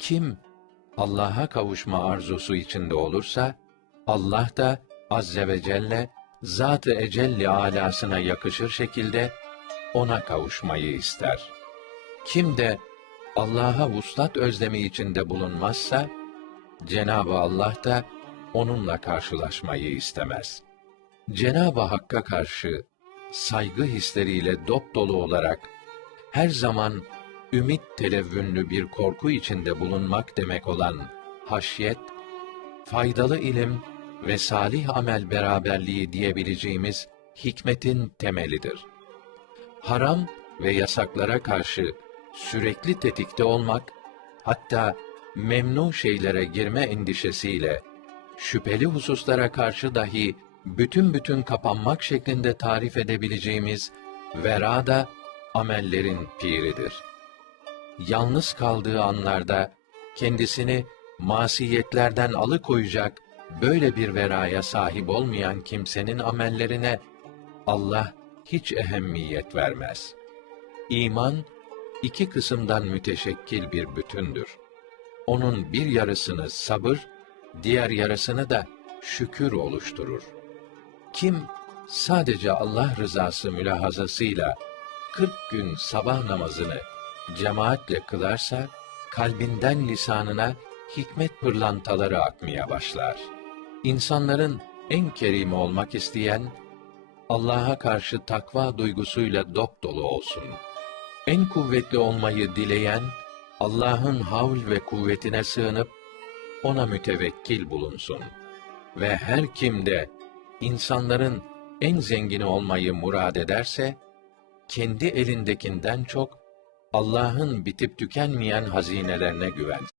Kim Allah'a kavuşma arzusu içinde olursa Allah da azze ve celle zat-ı ecelli alasına yakışır şekilde ona kavuşmayı ister. Kim de Allah'a vuslat özlemi içinde bulunmazsa Cenab-ı Allah da onunla karşılaşmayı istemez. Cenab-ı Hakk'a karşı saygı hisleriyle dop dolu olarak her zaman ümit televvünlü bir korku içinde bulunmak demek olan haşyet, faydalı ilim ve salih amel beraberliği diyebileceğimiz hikmetin temelidir. Haram ve yasaklara karşı sürekli tetikte olmak, hatta memnu şeylere girme endişesiyle şüpheli hususlara karşı dahi bütün bütün kapanmak şeklinde tarif edebileceğimiz vera da amellerin piridir. Yalnız kaldığı anlarda kendisini masiyetlerden alıkoyacak böyle bir veraya sahip olmayan kimsenin amellerine Allah hiç ehemmiyet vermez. İman iki kısımdan müteşekkil bir bütündür. Onun bir yarısını sabır, diğer yarısını da şükür oluşturur. Kim sadece Allah rızası mülahazasıyla 40 gün sabah namazını cemaatle kılarsa kalbinden lisanına hikmet pırlantaları akmaya başlar. İnsanların en kerimi olmak isteyen Allah'a karşı takva duygusuyla dop dolu olsun. En kuvvetli olmayı dileyen Allah'ın havl ve kuvvetine sığınıp ona mütevekkil bulunsun. Ve her kimde insanların en zengini olmayı murad ederse, kendi elindekinden çok Allah'ın bitip tükenmeyen hazinelerine güvensin.